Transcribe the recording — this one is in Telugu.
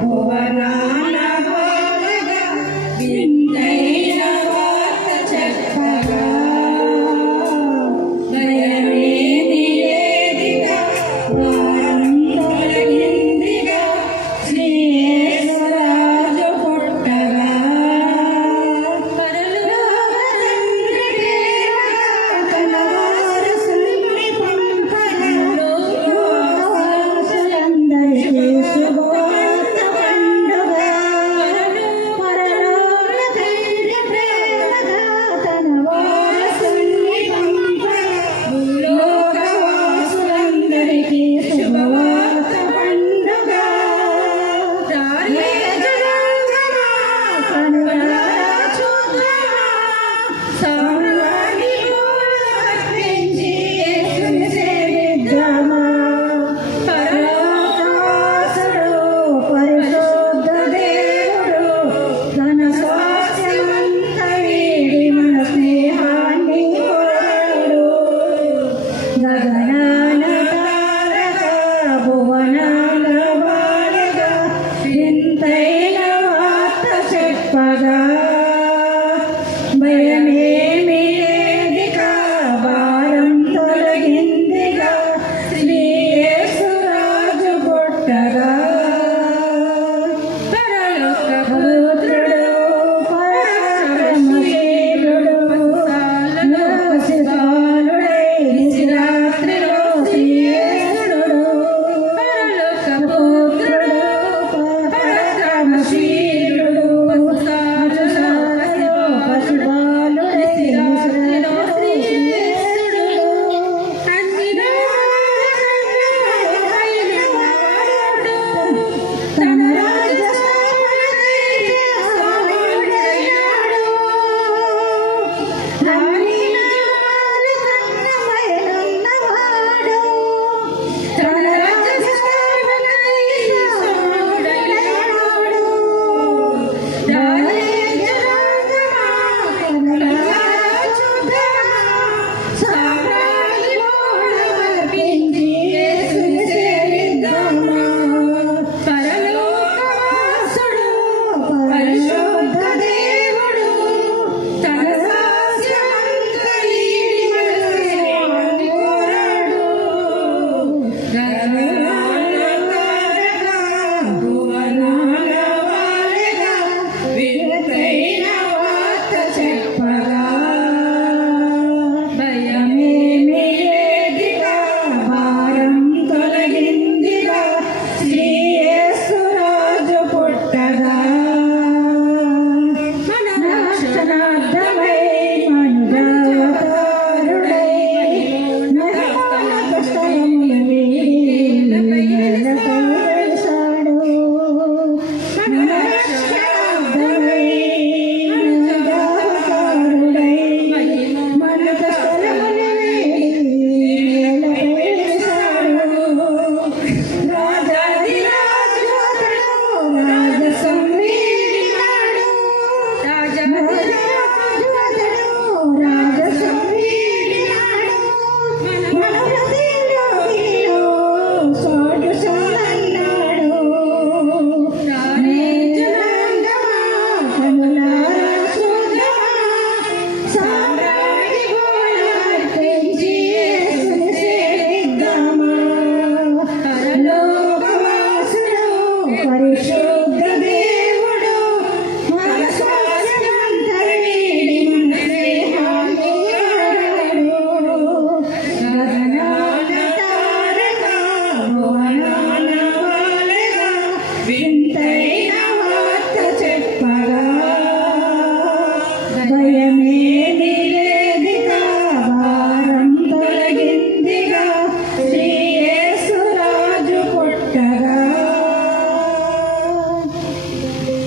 భువనాన వాలగా వింతైన వార్త చెప్పగా భయమేమి లేదిగా భారం తొలగిందిగా శ్రీ యేసురాజు పుట్టగా పరలోక తండ్రి ప్రేమగా తన వారసుల్ని పంపగా లోకవాసులందరికీ శుభవార్త పండుగ పరలోక తండ్రి ప్రేమగా తన వారసుల్ని పంపగా లోకవాసులందరికీ శుభవార్త పండుగ రాలే జనాంగమా కనులారా చూద్దామా సామ్రాణి పూలు అర్పించి యేసుని సేవిద్దామా పరలోకవాసుడు పరిశుద్ధ దేవుడు తన స్వాస్థ్యమంత వీడి మన స్నేహాన్ని కోరాడు గగనాన తారక భువనాన వాలగా వింతైన వార్త చెప్పగా భయమేమి లేదిగా భారం తొలగిందిగా శ్రీ యేసురాజు పుట్టగా పరలోక పుత్రుడు పరమశీలుడు లోకశిఖాలుడై నిశిరాత్రిలో శ్రీయేసుడు పరలోక పుత్రుడు పరమశీలుడు లోకశిఖాలుడై నిశిరాత్రిలో శ్రీయేసుడు తన రాజస్థాపనకై సాయుడైనాడు అన్ని నామాలు కన్నమైనవాడు తన రాజస్థాపనకై సాయుడైనాడు రాలే జనాంగమా కనులారా చూద్దామా సామ్రాణి పూలు అర్పించి యేసుని సేవిద్దామా పరలోకవాసుడు పరిశుద్ధ దేవుడు తన స్వాస్థ్యమంత వీడి మన స్నేహాన్ని కోరాడు గగనాన తారక భువనాన వాలగా వింతైన వార్త చెప్పగా భయమేమి లేదిగా భారం తొలగిందిగా శ్రీ యేసురాజు పుట్టగా మన రక్షణార్థమై మనుజావతారుడై నరకాల కష్టముల వీడిపై వెలిసాడు మన రక్షణార్థమై మనుజావతారుడై మన కష్టముల వీడిపై వెలిసాడు రాజాదిరాజు అతడు రాజసం వీడినాడు రాజాదిరాజు అతడు రాజసం వీడినాడు మన హృదయంలో చోటు చాలన్నాడు రాలే జనాంగమా కనులారా చూద్దామా సామ్రాణి పూలు అర్పించి యేసుని సేవిద్దామా పరలోకవాసుడు పరిశుద్ధ